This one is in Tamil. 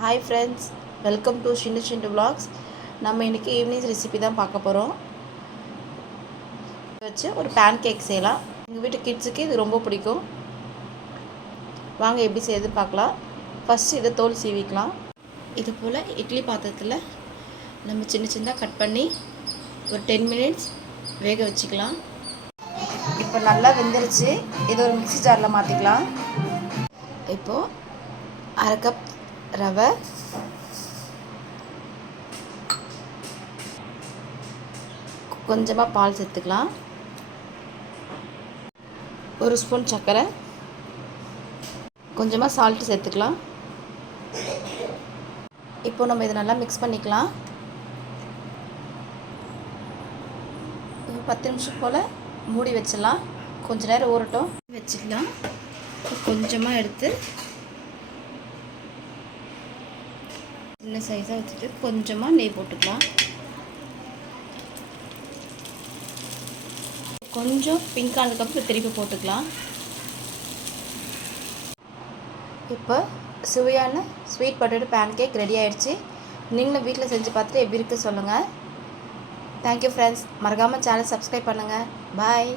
Hi friends, welcome to Shindu Shindu vlogs. நம்ம இன்றைக்கி ஈவினிங் ரெசிபி தான் பார்க்க போகிறோம். வச்சு ஒரு பேன் கேக் செய்யலாம். எங்கள் வீட்டு கிட்ஸுக்கு இது ரொம்ப பிடிக்கும். வாங்க எப்படி செய்யுதுன்னு பார்க்கலாம். ஃபஸ்ட்டு இதை தோல் சீவிக்கலாம். இது போல் இட்லி பாத்திரத்தில் நம்ம சின்ன சின்னதாக கட் பண்ணி ஒரு 10 மினிட்ஸ் வேக வச்சுக்கலாம். இப்போ நல்லா வெந்துருச்சு. இது ஒரு மிக்ஸி ஜாரில் மாற்றிக்கலாம். இப்போது அரை கப் ரவை, கொஞ்சமாக பால் சேர்த்துக்கலாம், ஒரு ஸ்பூன் சர்க்கரை, கொஞ்சமாக சால்ட்டு சேர்த்துக்கலாம். இப்போ நம்ம இதை நல்லா மிக்ஸ் பண்ணிக்கலாம். 10 நிமிஷம் போல் மூடி வச்சிடலாம். கொஞ்ச நேரம் ஊறட்டும் வச்சுக்கலாம். கொஞ்சமாக எடுத்து சின்ன சைஸாக வச்சுட்டு கொஞ்சமாக நெய் போட்டுக்கலாம். கொஞ்சம் பிங்க் ஆனதுக்கப்புறம் திருப்பி போட்டுக்கலாம். இப்போ சுவையான sweet potato pancake ready ஆகிடுச்சு. நீங்களும் வீட்டில் செஞ்சு பார்த்துட்டு எப்படி இருக்குது சொல்லுங்கள். Thank you friends. மறக்காமல் சேனல் சப்ஸ்கிரைப் பண்ணுங்கள். பாய்.